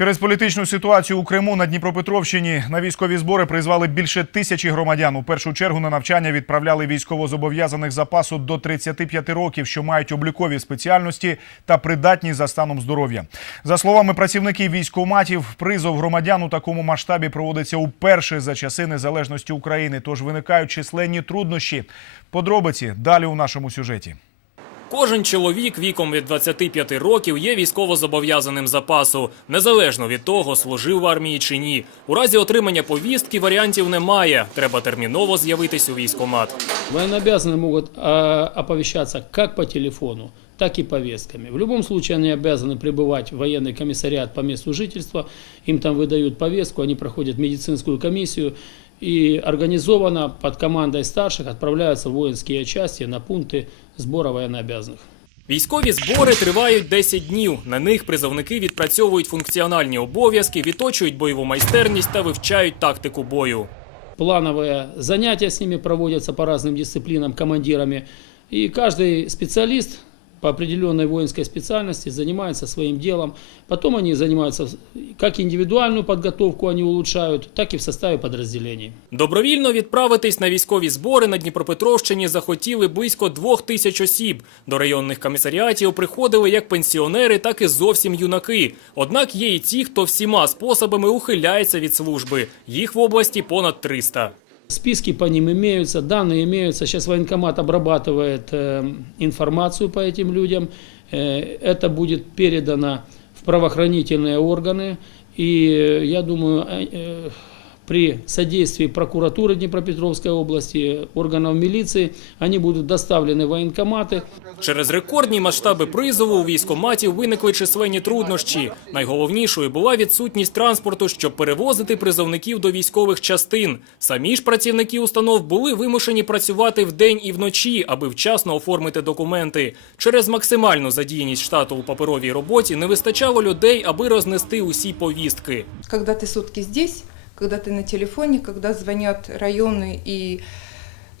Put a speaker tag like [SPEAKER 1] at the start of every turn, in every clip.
[SPEAKER 1] Через політичну ситуацію у Криму на Дніпропетровщині на військові збори призвали більше тисячі громадян. У першу чергу на навчання відправляли військовозобов'язаних запасу до 35 років, що мають облікові спеціальності та придатні за станом здоров'я. За словами працівників військкоматів, призов громадян у такому масштабі проводиться уперше за часи незалежності України. Тож виникають численні труднощі. Подробиці далі у нашому сюжеті.
[SPEAKER 2] Кожен чоловік віком від 25 років є військовозобов'язаним запасу, незалежно від того, служив в армії чи ні. У разі отримання повістки варіантів немає. Треба терміново з'явитись у військкомат.
[SPEAKER 3] Военнообязанные могут а, оповещаться как по телефону, так и повестками. В любом случае они обязаны пребывать в военный комиссариат по месту жительства, им там выдают повестку, они проходят медицинскую комиссию и организованно под командой старших отправляются в воинские части на пункты сбора военнообязанных.
[SPEAKER 2] Військові збори тривають 10 днів. На них призовники відпрацьовують функціональні обов'язки, відточують бойову майстерність та вивчають тактику бою.
[SPEAKER 3] Плановые занятия с ними проводятся по разным дисциплинам командирами. И каждый специалист по определенной воинской специальности занимается своим делом. Потом они занимаются как индивидуальную подготовку они улучшают, так и в составе подразделений.
[SPEAKER 2] Добровільно відправитись на військові збори на Дніпропетровщині захотіли близько двох тисяч осіб. До районних комісаріатів приходили як пенсіонери, так і зовсім юнаки. Однак є і ті, хто всіма способами ухиляється від служби. Їх в області понад 300.
[SPEAKER 3] Списки по ним имеются, данные имеются. Сейчас военкомат обрабатывает э, информацию по этим людям. Э, это будет передано в правоохранительные органы. И э, я думаю, э, э, при содействии прокуратуры Днепропетровской области, органов милиции, они будут доставлены в военкоматы.
[SPEAKER 2] Через рекордні масштаби призову у військоматів виникли численні труднощі. Найголовнішою була відсутність транспорту, щоб перевозити призовників до військових частин. Самі ж працівники установ були вимушені працювати вдень і вночі, аби вчасно оформити документи. Через максимальну задіяність штату у паперовій роботі не вистачало людей, аби рознести усі повістки.
[SPEAKER 4] когда ты сутки здесь, когда ты на телефоне, когда звонят районы, и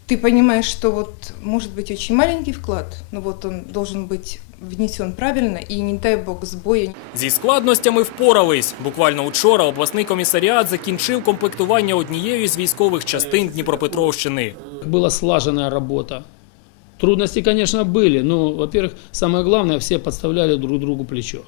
[SPEAKER 4] ты понимаешь, что вот может быть очень маленький вклад, но вот он должен быть внесен правильно, и не дай бог сбоя
[SPEAKER 2] Зі складностями впорались. Буквально учора обласний комісаріат закінчив комплектування однією з військових частин Дніпропетровщини.
[SPEAKER 3] Была слаженная работа. Трудности, конечно, были, но, во-первых, самое главное, все подставляли друг другу плечо.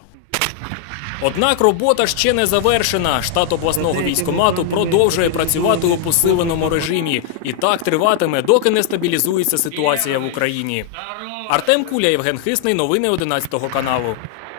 [SPEAKER 2] Однак робота ще не завершена. Штат обласного військомату продовжує працювати у посиленому режимі. І так триватиме, доки не стабілізується ситуація в Україні. Артем Куля, Євген Хисний. Новини 11 каналу.